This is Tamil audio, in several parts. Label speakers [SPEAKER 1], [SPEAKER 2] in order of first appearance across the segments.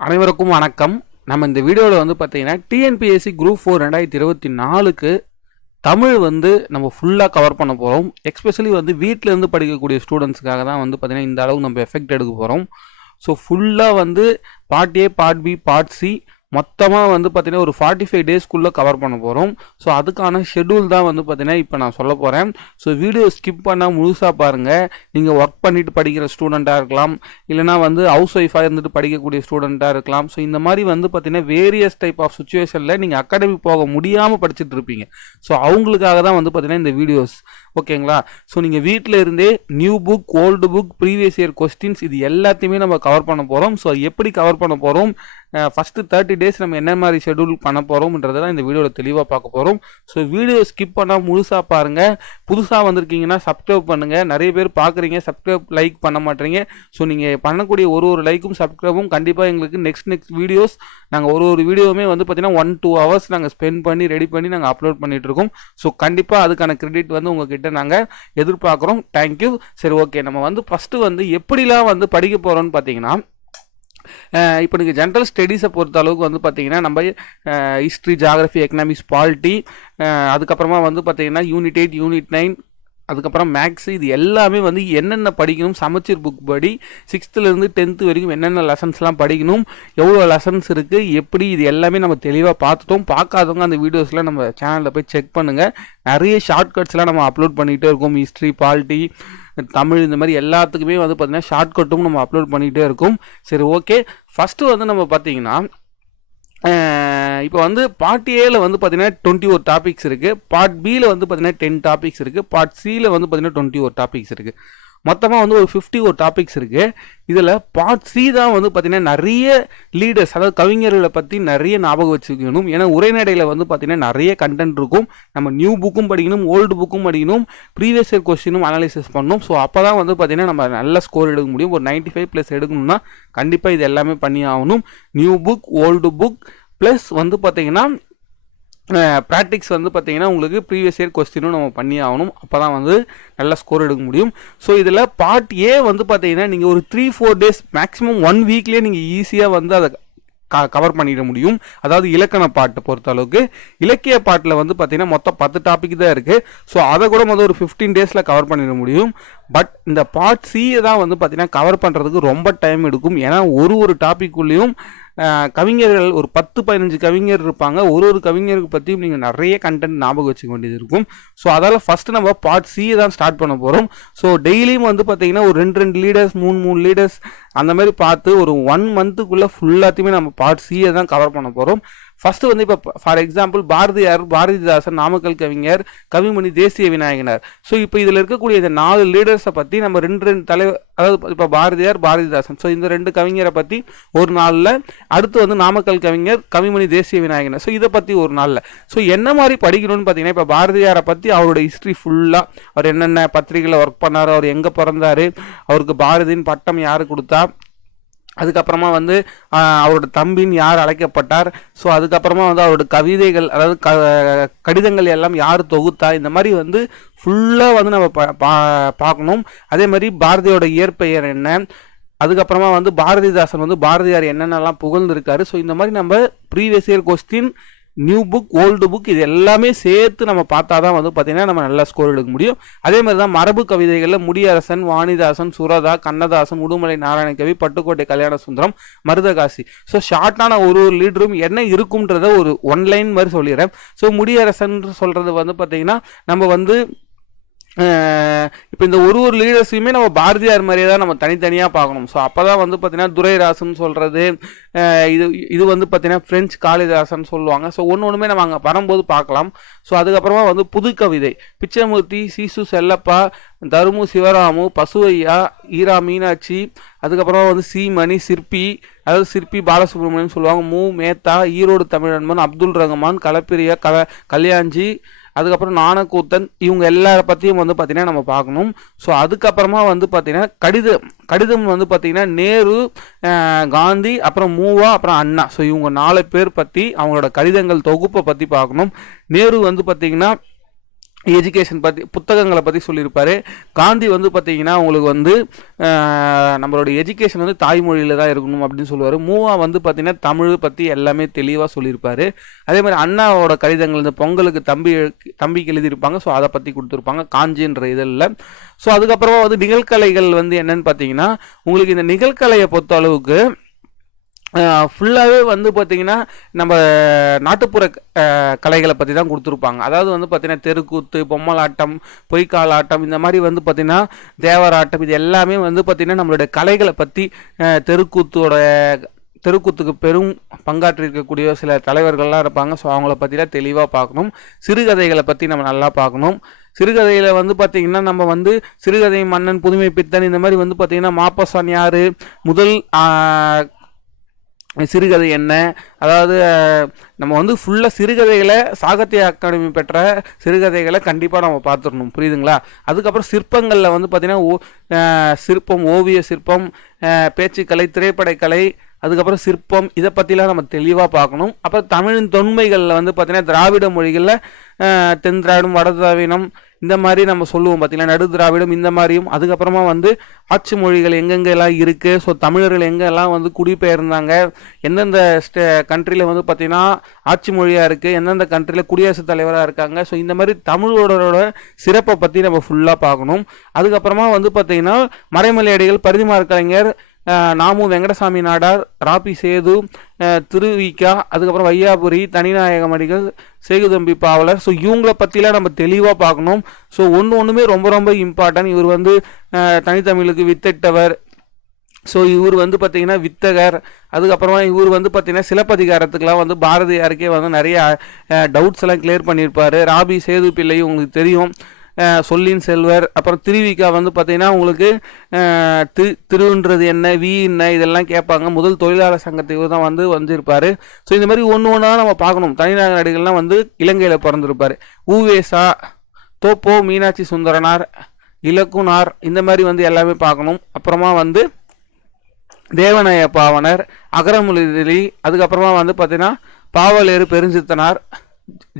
[SPEAKER 1] அனைவருக்கும் வணக்கம். நம்ம இந்த வீடியோவில் வந்து பார்த்தீங்கன்னா டிஎன்பிஎஸ்சி குரூப் ஃபோர் ரெண்டாயிரத்தி இருபத்தி நாலுக்கு தமிழ் வந்து நம்ம ஃபுல்லாக கவர் பண்ண போகிறோம் எக்ஸ்பெஷலி வந்து வீட்டிலேருந்து படிக்கக்கூடிய ஸ்டூடெண்ட்ஸுக்காக தான் வந்து பார்த்திங்கன்னா இந்த அளவுக்கு நம்ம எஃபெக்ட் எடுக்க போகிறோம் ஸோ ஃபுல்லாக வந்து part A part B part C மொத்தமாக வந்து பார்த்தீங்கன்னா ஒரு ஃபார்ட்டி ஃபைவ் டேஸ்க்குள்ளே கவர் பண்ண போகிறோம் ஸோ அதுக்கான ஷெட்யூல் தான் வந்து பார்த்தீங்கன்னா இப்போ நான் சொல்ல போகிறேன் ஸோ வீடியோ ஸ்கிப் பண்ணால் முழுசாக பாருங்கள் நீங்கள் ஒர்க் பண்ணிட்டு படிக்கிற ஸ்டூடெண்ட்டாக இருக்கலாம். இல்லைனா வந்து ஹவுஸ் ஒய்ஃபாக இருந்துட்டு படிக்கக்கூடிய ஸ்டூடெண்ட்டாக இருக்கலாம். ஸோ இந்த மாதிரி வந்து பார்த்தீங்கன்னா வேரியஸ் டைப் ஆஃப் சுச்சுவேஷனில் நீங்கள் அகாடமி போக முடியாமல் படிச்சுட்டு இருப்பீங்க. ஸோ அவங்களுக்காக தான் வந்து பார்த்தீங்கன்னா இந்த வீடியோஸ் ஓகேங்களா? ஸோ நீங்கள் வீட்டில் இருந்தே new book old book previous year questions இது எல்லாத்தையுமே நம்ம கவர் பண்ண போகிறோம் ஸோ எப்படி கவர் பண்ண போகிறோம் ஃபஸ்ட்டு தேர்ட்டி டேஸ் நம்ம என்ன மாதிரி ஷெடியூல் பண்ண போகிறோம்ன்றதெல்லாம் இந்த வீடியோவில் தெளிவாக பார்க்க போகிறோம் ஸோ வீடியோ ஸ்கிப் பண்ணால் முழுசாக பாருங்கள் புதுசாக வந்திருக்கீங்கன்னா சப்ஸ்கிரைப் பண்ணுங்கள் நிறைய பேர் பார்க்குறீங்க சப்ஸ்கிரைப் லைக் பண்ண மாட்டீங்க. ஸோ நீங்கள் பண்ணக்கூடிய ஒரு ஒரு லைக்கும் சப்ஸ்கிரைபும் கண்டிப்பாக எங்களுக்கு நெக்ஸ்ட் நெக்ஸ்ட் வீடியோஸ் நாங்கள் ஒரு ஒரு வீடியோவுமே வந்து பார்த்திங்கன்னா ஒன் டூ ஹவர்ஸ் நாங்கள் ஸ்பெண்ட் பண்ணி ரெடி பண்ணி நாங்கள் அப்லோட் பண்ணிகிட்ருக்கோம் இருக்கோம். ஸோ கண்டிப்பாக அதுக்கான கிரெடிட் வந்து கிட்ட நாங்கள் எதிர்பார்க்குறோம். தேங்க்யூ சரி ஓகே நம்ம வந்து ஃபஸ்ட்டு வந்து எப்படிலாம் வந்து படிக்க போகிறோம்னு பார்த்தீங்கன்னா இப்போ நீங்கள் ஜென்ரல் ஸ்டடீஸை பொறுத்த அளவுக்கு வந்து பார்த்தீங்கன்னா நம்ம ஹிஸ்ட்ரி ஜாகிரஃபி எக்கனாமிக்ஸ் பாலிட்டி அதுக்கப்புறமா வந்து பார்த்தீங்கன்னா யூனிட் எயிட் யூனிட் நைன் அதுக்கப்புறம் மேக்ஸ் இது எல்லாமே வந்து என்னென்ன படிக்கணும் சமச்சீர் புக் படி சிக்ஸ்த்துலேருந்து டென்த்து வரைக்கும் என்னென்ன லெசன்ஸ்லாம் படிக்கணும் எவ்வளோ லெசன்ஸ் இருக்குது எப்படி இது எல்லாமே நம்ம தெளிவாக பார்த்துட்டோம். பார்க்காதவங்க அந்த வீடியோஸ்லாம் நம்ம சேனலில் போய் செக் பண்ணுங்கள் நிறைய ஷார்ட்கட்ஸ்லாம் நம்ம அப்லோட் பண்ணிகிட்டே இருக்கோம். ஹிஸ்ட்ரி பாலிட்டி தமிழ் இந்த மாதிரி எல்லாத்துக்குமே வந்து பார்த்திங்கன்னா ஷார்ட்கட்டும் நம்ம அப்லோட் பண்ணிகிட்டே இருக்கோம். சரி ஓகே ஃபஸ்ட்டு வந்து நம்ம பார்த்தீங்கன்னா இப்போ வந்து பார்ட் ஏல வந்து பார்த்தீங்கன்னா டுவெண்ட்டி ஒரு டாபிக்ஸ் இருக்குது பார்ட் பியில் வந்து பார்த்தீங்கன்னா டென் டாபிக்ஸ் இருக்குது பார்ட் சியில் வந்து பார்த்தீங்கன்னா டுவெண்ட்டி ஒரு டாபிக்ஸ் இருக்குது மொத்தமாக வந்து ஒரு ஃபிஃப்டி ஒரு டாபிக்ஸ் இருக்குது இதில் பார்ட் சி தான் வந்து பார்த்தீங்கன்னா நிறைய லீடர்ஸ் அதாவது கவிஞர்களை பற்றி நிறைய ஞாபகம் வச்சுக்கணும். ஏன்னா உரைநடையில் வந்து பார்த்தீங்கன்னா நிறைய கண்டென்ட் இருக்கும். நம்ம நியூ புக்கும் படிக்கணும் ஓல்டு புக்கும் படிக்கணும் ப்ரீவியஸ் இயர் கொஸ்டினும் அனாலிசிஸ் பண்ணணும். ஸோ அப்போ தான் வந்து பார்த்தீங்கன்னா நம்ம நல்ல ஸ்கோர் எடுக்க முடியும். ஒரு நைன்ட்டி ஃபைவ் ப்ளஸ் எடுக்கணும்னா கண்டிப்பாக இது எல்லாமே பண்ணி ஆகணும். New book old book plus வந்து பார்த்தீங்கன்னா ப்ராக்டிக்ஸ் வந்து பார்த்தீங்கன்னா உங்களுக்கு ப்ரீவியஸ் இயர் கொஸ்டினும் நம்ம பண்ணி ஆகணும். அப்போ தான் வந்து நல்ல ஸ்கோர் எடுக்க முடியும். ஸோ இதில் பார்ட் ஏ வந்து பார்த்தீங்கன்னா நீங்கள் ஒரு three four days maximum one வீக்லேயே நீங்கள் ஈஸியாக வந்து அதை க கவர் பண்ணிட முடியும். அதாவது இலக்கண பாட்டை பொறுத்த அளவுக்கு. இலக்கிய பாட்டில் வந்து பார்த்தீங்கன்னா மொத்தம் பத்து டாபிக் தான் இருக்குது ஸோ அதை கூட மொதல் ஒரு ஃபிஃப்டீன் டேஸில் கவர் பண்ணிட முடியும். பட் இந்த பார்ட் சியை தான் வந்து பார்த்தீங்கன்னா கவர் பண்ணுறதுக்கு ரொம்ப டைம் எடுக்கும். ஏன்னா ஒரு ஒரு டாப்பிக்குள்ளேயும் கவிஞர்கள் ஒரு பத்து பதினஞ்சு கவிஞர் இருப்பாங்க. ஒரு ஒரு கவிஞருக்கு பற்றியும் நீங்கள் நிறைய கண்டென்ட் ஞாபகம் வச்சுக்க வேண்டியது இருக்கும். ஸோ அதால் ஃபஸ்ட்டு நம்ம பார்ட் சியை தான் ஸ்டார்ட் பண்ண போகிறோம் ஸோ டெய்லியும் வந்து பார்த்தீங்கன்னா ஒரு ரெண்டு ரெண்டு லீடர்ஸ் மூணு மூணு லீடர்ஸ் அந்த மாதிரி பார்த்து ஒரு ஒன் மந்த்துக்குள்ளே ஃபுல்லாத்தையுமே நம்ம பார்ட் சியை தான் கவர் பண்ண போகிறோம் ஃபர்ஸ்ட் வந்து இப்போ ஃபார் எக்ஸாம்பிள் பாரதியார் பாரதிதாசன் நாமக்கல் கவிஞர் கவிமணி தேசிய விநாயகனார். ஸோ இப்போ இதில் இருக்கக்கூடிய இந்த நாலு லீடர்ஸை பற்றி நம்ம ரெண்டு ரெண்டு தலைவர் அதாவது இப்போ பாரதியார் பாரதிதாசன். ஸோ இந்த ரெண்டு கவிஞரை பற்றி ஒரு நாளில் அடுத்து வந்து நாமக்கல் கவிஞர் கவிமணி தேசிய விநாயகனர். ஸோ இதை பற்றி ஒரு நாளில். ஸோ என்ன மாதிரி படிக்கணும்னு பார்த்தீங்கன்னா இப்போ பாரதியாரை பற்றி அவரோட ஹிஸ்ட்ரி ஃபுல்லாக அவர் என்னென்ன பத்திரிகையில் ஒர்க் பண்ணார் அவர் எங்கே பிறந்தார் அவருக்கு பாரதியின் பட்டம் யார் கொடுத்தா அதுக்கப்புறமா வந்து அவரோட தம்பின்னு யார் அழைக்கப்பட்டார்? ஸோ அதுக்கப்புறமா வந்து அவரோட கவிதைகள் அதாவது க கடிதங்கள் எல்லாம் யார் தொகுத்தா? இந்த மாதிரி வந்து ஃபுல்லாக வந்து நம்ம பா பார்க்கணும். அதே மாதிரி பாரதியோட இயற்பெயர் என்ன? அதுக்கப்புறமா வந்து பாரதிதாசன் வந்து பாரதியார் என்னென்னலாம் புகழ்ந்துருக்காரு? ஸோ இந்த மாதிரி நம்ம previous year question new book old book இது எல்லாமே சேர்த்து நம்ம பார்த்தா தான் வந்து பார்த்திங்கன்னா நம்ம நல்லா ஸ்கோர் எடுக்க முடியும். அதே மாதிரி தான் மரபு கவிதைகளில் முடியரசன் வாணிதாசன் சுரதா கண்ணதாசன் உடுமலை நாராயணகவி பட்டுக்கோட்டை கல்யாண சுந்தரம் மருதகாசி ஸோ ஷார்ட்டான ஒரு ஒரு லீடரும் என்ன இருக்கும்ன்றத ஒரு ஒன்லைன் மாதிரி சொல்லிடுறேன். ஸோ முடியரசன் சொல்கிறது வந்து பார்த்திங்கன்னா நம்ம வந்து இப்போ இந்த ஒரு ஒரு லீடர்ஸையுமே நம்ம பாரதியார் மாதிரியே தான் நம்ம தனித்தனியாக பார்க்கணும். ஸோ அப்போ தான் வந்து பார்த்தீங்கன்னா துரைராசன் சொல்கிறது இது இது வந்து பார்த்தீங்கன்னா ஃப்ரெஞ்சு காளிதாசன் சொல்லுவாங்க. ஸோ ஒன்று ஒன்றுமே நம்ம அங்கே வரும்போது பார்க்கலாம். ஸோ அதுக்கப்புறமா வந்து புது கவிதை. பிச்சைமூர்த்தி சீசு செல்லப்பா தருமு சிவராமு பசுவையா ஈரா மீனாட்சி அதுக்கப்புறமா வந்து சீமணி சிற்பி அதாவது சிற்பி பாலசுப்ரமணியம் சொல்லுவாங்க. மு மேத்தா ஈரோடு தமிழன்மன் அப்துல் ரஹ்மான் கலப்பிரியா கல கல்யாண்ஜி அதுக்கப்புறம் நாணக்கூத்தன் இவங்க எல்லாரை பற்றியும் வந்து பார்த்திங்கன்னா நம்ம பார்க்கணும். ஸோ அதுக்கப்புறமா வந்து பார்த்திங்கன்னா கடிதம் கடிதம் வந்து பார்த்திங்கன்னா நேரு காந்தி அப்புறம் மூவா அப்புறம் அண்ணா. ஸோ இவங்க நாலு பேர் பற்றி அவங்களோட கடிதங்கள் தொகுப்பை பற்றி பார்க்கணும். நேரு வந்து பார்த்திங்கன்னா எஜுகேஷன் பற்றி புத்தகங்களை பற்றி சொல்லியிருப்பாரு. காந்தி வந்து பார்த்திங்கன்னா உங்களுக்கு வந்து நம்மளோட எஜுகேஷன் வந்து தாய்மொழியில் தான் இருக்கணும் அப்படின்னு சொல்லுவார். மூவா வந்து பார்த்திங்கன்னா தமிழ் பற்றி எல்லாமே தெளிவாக சொல்லியிருப்பாரு. அதே மாதிரி அண்ணாவோட கடிதங்கள் இந்த பொங்கலுக்கு தம்பி தம்பிக்கு எழுதியிருப்பாங்க. ஸோ அதை பற்றி கொடுத்துருப்பாங்க காஞ்சின்ற இதழில். ஸோ அதுக்கப்புறமா வந்து நிகழ்கலைகள் வந்து என்னன்னு பார்த்தீங்கன்னா உங்களுக்கு இந்த நிகழ்கலையை பொறுத்த அளவுக்கு ஃபுல்லாகவே வந்து பார்த்திங்கன்னா நம்ம நாட்டுப்புற கலைகளை பற்றி தான் கொடுத்துருப்பாங்க. அதாவது வந்து பார்த்திங்கன்னா தெருக்கூத்து பொம்மலாட்டம் பொய்க்கால் ஆட்டம் இந்த மாதிரி வந்து பார்த்திங்கன்னா தேவராட்டம் இது எல்லாமே வந்து பார்த்திங்கன்னா நம்மளுடைய கலைகளை பற்றி தெருக்கூத்தோட தெருக்கூத்துக்கு பெரும் பங்காற்றிருக்கக்கூடிய சில தலைவர்கள்லாம் இருப்பாங்க. ஸோ அவங்கள பற்றிலாம் தெளிவாக பார்க்கணும். சிறுகதைகளை பற்றி நம்ம நல்லா பார்க்கணும். சிறுகதையில் வந்து பார்த்திங்கன்னா நம்ம வந்து சிறுகதை மன்னன் புதுமை பித்தன் இந்த மாதிரி வந்து பார்த்திங்கன்னா மாப்பசான் யார்? முதல் சிறுகதை என்ன? அதாவது நம்ம வந்து ஃபுல்லாக சிறுகதைகளை சாகித்ய அகாடமி பெற்ற சிறுகதைகளை கண்டிப்பாக நம்ம பார்த்துடணும். புரியுதுங்களா? அதுக்கப்புறம் சிற்பங்களில் வந்து பார்த்திங்கன்னா ஓ சிற்பம் ஓவிய சிற்பம் பேச்சுக்கலை திரைப்படக்கலை அதுக்கப்புறம் சிற்பம் இதை பற்றிலாம் நம்ம தெளிவாக பார்க்கணும். அப்புறம் தமிழின் தொன்மைகளில் வந்து பார்த்திங்கன்னா திராவிட மொழிகளில் தென் திராவிடம் வட திராவிடம் இந்த மாதிரி நம்ம சொல்லுவோம் பார்த்தீங்கன்னா நடு திராவிடம் இந்த மாதிரியும். அதுக்கப்புறமா வந்து ஆட்சி மொழிகள் எங்கெங்கெல்லாம் இருக்குது ஸோ தமிழர்கள் எங்கெல்லாம் வந்து குடிபெயர்ந்தாங்க? எந்தெந்த ஸ்டே கண்ட்ரியில் வந்து பார்த்திங்கன்னா ஆட்சி மொழியாக இருக்குது எந்தெந்த கண்ட்ரியில் குடியரசுத் தலைவராக இருக்காங்க? ஸோ இந்த மாதிரி தமிழோட சிறப்பை பற்றி நம்ம ஃபுல்லாக பார்க்கணும். அதுக்கப்புறமா வந்து பார்த்திங்கன்னா மறைமலையடிகள் பரிதிமார் கலைஞர் நாமு வெங்கடசாமி நாடார் ராபி சேது திருவிக்கா அதுக்கப்புறம் வையாபுரி தனிநாயகம் அடிகள் சேகுதம்பி பாவலர். ஸோ இவங்கள பற்றிலாம் நம்ம தெளிவாக பார்க்கணும். ஸோ ஒன்று ஒன்றுமே ரொம்ப ரொம்ப இம்பார்ட்டன்ட் இவர் வந்து தனித்தமிழுக்கு வித்திட்டவர். ஸோ இவர் வந்து பார்த்திங்கன்னா வித்தகர். அதுக்கப்புறமா இவர் வந்து பார்த்திங்கன்னா சிலப்பதிகாரத்துக்கெலாம் வந்து பாரதியாருக்கே வந்து நிறைய டவுட்ஸ் எல்லாம் கிளியர் பண்ணியிருப்பார். ராபி சேது பிள்ளை உங்களுக்கு தெரியும். சொல்லின் செல்வர். அப்புறம் திருவிக்கா வந்து பார்த்தீங்கன்னா உங்களுக்கு திரு திருன்றது என்ன வி என்ன இதெல்லாம் கேட்பாங்க. முதல் தொழிலாளர் சங்கத்தை தான் வந்து வந்திருப்பார். ஸோ இந்த மாதிரி ஒன்று ஒன்றா நம்ம பார்க்கணும். தனிநாயக நடிகர்லாம் வந்து இலங்கையில் பிறந்திருப்பார். ஊவேசா தோப்போ மீனாட்சி சுந்தரனார் இலக்குனார் இந்த மாதிரி வந்து எல்லாமே பார்க்கணும். அப்புறமா வந்து தேவநாய பாவனர் அகரமுலிதலி அதுக்கப்புறமா வந்து பார்த்தீங்கன்னா பாவலேறு பெருஞ்சித்தனார்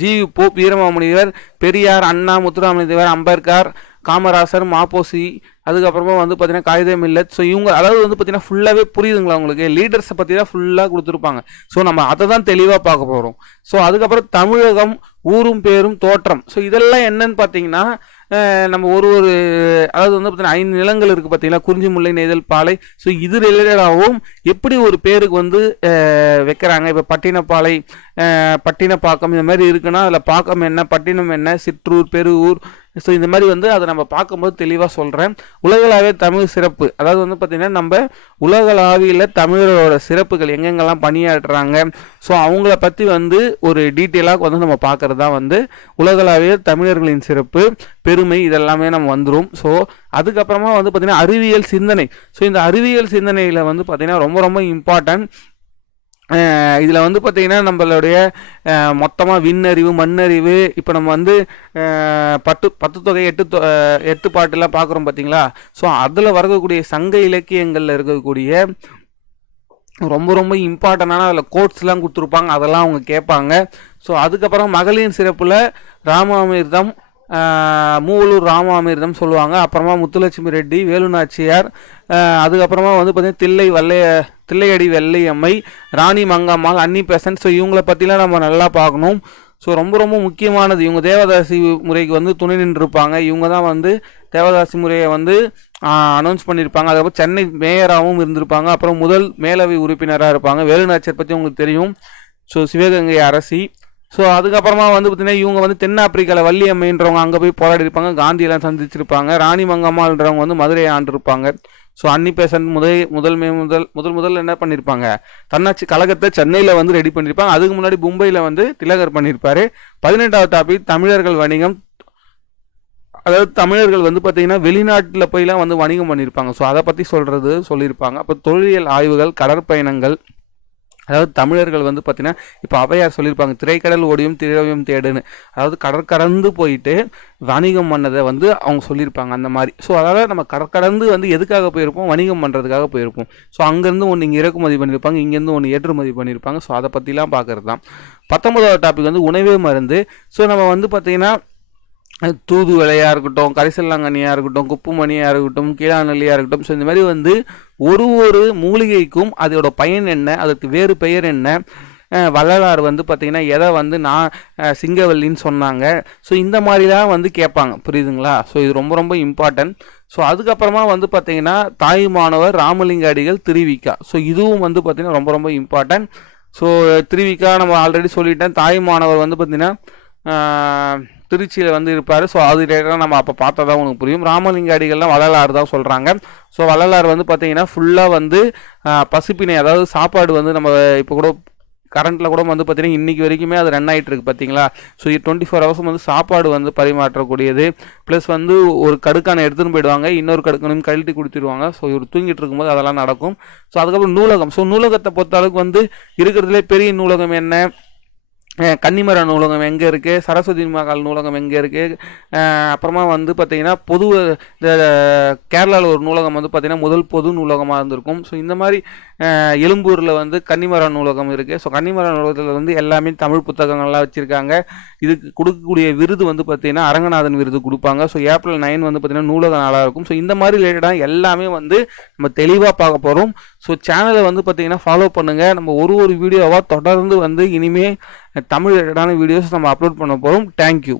[SPEAKER 1] ஜி போ வீரமாமுனிவர் பெரியார் அண்ணா முத்துராமலிங்கவர் அம்பேத்கர் காமராசர் மாப்போசி அதுக்கப்புறமா வந்து பார்த்தீங்கன்னா காகித மில்லத். ஸோ இவங்க அதாவது வந்து பார்த்தீங்கன்னா ஃபுல்லாகவே புரியுதுங்களா உங்களுக்கு? லீடர்ஸை பற்றி தான் ஃபுல்லாக கொடுத்துருப்பாங்க. ஸோ நம்ம அதை தான் தெளிவாக பார்க்க போகிறோம் ஸோ அதுக்கப்புறம் தமிழகம் ஊரும் பேரும் தோற்றம். ஸோ இதெல்லாம் என்னன்னு பார்த்தீங்கன்னா நம்ம ஒரு ஒரு அதாவது வந்து பார்த்தீங்கன்னா ஐந்து நிலங்கள் இருக்குது பார்த்தீங்களா? குறிஞ்சி முல்லை நெய்தல் பாலை. ஸோ இது ரிலேட்டடாகவும் எப்படி ஒரு பேருக்கு வந்து வைக்கிறாங்க? இப்போ பட்டினப்பாலை பட்டினப்பாக்கம் இந்த மாதிரி இருக்குன்னா அதில் பாக்கம் என்ன பட்டினம் என்ன சிற்றூர் பெருவூர் ஸோ இந்த மாதிரி வந்து அதை நம்ம பார்க்கும்போது தெளிவாக சொல்கிறேன் உலகளாவிய தமிழ் சிறப்பு. அதாவது வந்து பார்த்திங்கன்னா நம்ம உலகளாவியில் தமிழரோட சிறப்புகள் எங்கெங்கெல்லாம் பணியாற்றுறாங்க. ஸோ அவங்கள பற்றி வந்து ஒரு டீட்டெயிலாக வந்து நம்ம பார்க்குறது தான் வந்து உலகளாவிய தமிழர்களின் சிறப்பு பெருமை இதெல்லாமே நம்ம வந்துடும் ஸோ அதுக்கப்புறமா வந்து பார்த்திங்கன்னா அறிவியல் சிந்தனை. ஸோ இந்த அறிவியல் சிந்தனையில் வந்து பார்த்திங்கன்னா ரொம்ப ரொம்ப இம்பார்ட்டன்ட் இதில் வந்து பார்த்திங்கன்னா நம்மளுடைய மொத்தமாக விண்ணறிவு மண்ணறிவு இப்போ நம்ம வந்து பத்து பத்து தொகை எட்டு தொ- எட்டு பாட்டுலாம் பார்க்குறோம் பார்த்தீங்களா ஸோ அதில் வரக்கூடிய சங்க இலக்கியங்களில் இருக்கக்கூடிய ரொம்ப ரொம்ப இம்பார்ட்டண்டான அதில் கோட்ஸ்லாம் கொடுத்துருப்பாங்க. அதெல்லாம் அவங்க கேட்பாங்க. ஸோ அதுக்கப்புறம் மகளிர் சிறப்பில் ராமாமிர்தம் மூவலூர் ராமாமிர்தம் சொல்லுவாங்க. அப்புறமா முத்துலட்சுமி ரெட்டி வேலுநாச்சியார் அதுக்கப்புறமா வந்து பார்த்திங்கன்னா Thillai வல்லைய Thillaiyadi Vellaiyammai Rani Mangammal Annie Besant so இவங்கள பற்றிலாம் நம்ம நல்லா பார்க்கணும். ஸோ ரொம்ப ரொம்ப முக்கியமானது. இவங்க தேவதாசி முறைக்கு வந்து துணை நின்றுருப்பாங்க. இவங்க தான் வந்து தேவதாசி முறையை வந்து அனௌன்ஸ் பண்ணியிருப்பாங்க. அதுக்கப்புறம் சென்னை மேயராகவும் இருந்திருப்பாங்க. அப்புறம் முதல் மேலவை உறுப்பினராக இருப்பாங்க. வேலுநாச்சியர் பற்றி உங்களுக்கு தெரியும். ஸோ சிவகங்கை அரசி. ஸோ அதுக்கப்புறமா வந்து பார்த்தீங்கன்னா இவங்க வந்து தென்னாப்பிரிக்காவில் வள்ளியம்மைன்றவங்க அங்கே போய் போராடி இருப்பாங்க காந்தியெல்லாம் சந்திச்சிருப்பாங்க. ராணி மங்கம்மாள்ன்றவங்க வந்து மதுரையை ஆண்டிருப்பாங்க. ஸோ அன்னி பேசன் முதல் முதல் மே முதல் முதல் முதல்ல என்ன பண்ணியிருப்பாங்க தன்னாட்சி கழகத்தை சென்னையில் வந்து ரெடி பண்ணியிருப்பாங்க அதுக்கு முன்னாடி மும்பையில் வந்து திலகர் பண்ணியிருப்பார் பதினெட்டாவது டாபிக் தமிழர்கள் வணிகம். அதாவது தமிழர்கள் வந்து பார்த்திங்கன்னா வெளிநாட்டில் போய்லாம் வந்து வணிகம் பண்ணியிருப்பாங்க ஸோ அதை பற்றி சொல்கிறது சொல்லியிருப்பாங்க. அப்போ தொழிலியல் ஆய்வுகள் கடற்பயணங்கள் அதாவது தமிழர்கள் வந்து பார்த்தீங்கன்னா இப்போ அவையார் சொல்லியிருப்பாங்க திரைக்கடல் ஓடியும் திரவியம் தேடுன்னு. அதாவது கடற்கடந்து போயிட்டு வணிகம் பண்ணதை வந்து அவங்க சொல்லியிருப்பாங்க அந்த மாதிரி. ஸோ அதாவது நம்ம கடற்கடந்து வந்து எதுக்காக போயிருப்போம்? வணிகம் பண்ணுறதுக்காக போயிருப்போம். ஸோ அங்கேருந்து ஒன்று இங்கே இறக்குமதி பண்ணியிருப்பாங்க இங்கேருந்து ஒன்று ஏற்றுமதி பண்ணியிருப்பாங்க ஸோ அதை பற்றிலாம் பார்க்கறது தான் பத்தொன்பதாவது டாபிக் வந்து உணவே மருந்து. ஸோ நம்ம வந்து பார்த்திங்கன்னா தூதுவளையாக இருக்கட்டும் கரிசல்லாங்கண்ணியாக இருக்கட்டும் குப்புமணியாக இருக்கட்டும் கீழாநெல்லியாக இருக்கட்டும். ஸோ இந்த மாதிரி வந்து ஒரு ஒரு மூலிகைக்கும் அதோட பயன் என்ன அதற்கு வேறு பெயர் என்ன? வள்ளலார் வந்து பார்த்திங்கன்னா எதை வந்து நான் சிங்கவல்லின்னு சொன்னாங்க. ஸோ இந்த மாதிரிலாம் வந்து கேட்பாங்க. புரியுதுங்களா? ஸோ இது ரொம்ப ரொம்ப இம்பார்ட்டன்ட் ஸோ அதுக்கப்புறமா வந்து பார்த்திங்கன்னா தாய் மாணவர் ராமலிங்க அடிகள் திருவிக்கா. ஸோ இதுவும் வந்து பார்த்திங்கன்னா ரொம்ப ரொம்ப இம்பார்ட்டன்ட் ஸோ திருவிக்கா நம்ம ஆல்ரெடி சொல்லிட்டேன். தாய் மாணவர் வந்து பார்த்திங்கன்னா திருச்சியில் வந்து இருப்பார். ஸோ அது ரிலேட்டடாக நம்ம அப்போ பார்த்தா தான் உனக்கு புரியும். ராமலிங்க அடிகள்லாம் வள்ளலார் தான் சொல்கிறாங்க ஸோ வள்ளலார் வந்து பார்த்தீங்கன்னா ஃபுல்லாக வந்து பசுப்பினை அதாவது சாப்பாடு வந்து நம்ம இப்போ கூட கரண்ட்டில் கூட வந்து பார்த்தீங்கன்னா இன்றைக்கி வரைக்குமே அது ரன் ஆகிட்டு இருக்கு பார்த்தீங்களா ஸோ டுவெண்ட்டி ஃபோர் ஹவர்ஸும் வந்து சாப்பாடு வந்து பரிமாற்றக்கூடியது. ப்ளஸ் வந்து ஒரு கடுக்கானை எடுத்துன்னு போயிடுவாங்க. இன்னொரு கடுக்கனையும் கழட்டி கொடுத்துருவாங்க ஸோ இவர் தூங்கிட்டு இருக்கும்போது அதெல்லாம் நடக்கும். ஸோ அதுக்கப்புறம் நூலகம். ஸோ நூலகத்தை பொறுத்த அளவுக்கு வந்து இருக்கிறதுலே பெரிய நூலகம் என்ன? கன்னிமர நூலகம் எங்கே இருக்குது சரஸ்வதி மகால் நூலகம் எங்கே இருக்குது அப்புறமா வந்து பார்த்திங்கன்னா பொது இந்த கேரளாவில் ஒரு நூலகம் வந்து பார்த்திங்கன்னா முதல் பொது நூலகமாக இருந்திருக்கும். ஸோ இந்த மாதிரி எழும்பூரில் வந்து கன்னிமர நூலகம் இருக்குது ஸோ கன்னிமர நூலகத்தில் வந்து எல்லாமே தமிழ் புத்தகங்கள்லாம் வச்சுருக்காங்க. இதுக்கு கொடுக்கக்கூடிய விருது வந்து பார்த்திங்கன்னா அரங்கநாதன் விருது கொடுப்பாங்க. ஸோ ஏப்ரல் நைன் வந்து பார்த்திங்கன்னா நூலக நாளாக இருக்கும். ஸோ இந்த மாதிரி ரிலேட்டடாக எல்லாமே வந்து நம்ம தெளிவாக பார்க்க போகிறோம் ஸோ சேனலை வந்து பார்த்திங்கன்னா ஃபாலோ பண்ணுங்கள் நம்ம ஒரு ஒரு வீடியோவாக தொடர்ந்து வந்து இனிமேல் தமிழ் ரிலேட்டடான வீடியோஸ் நம்ம அப்லோட் பண்ண போகிறோம் தேங்க்யூ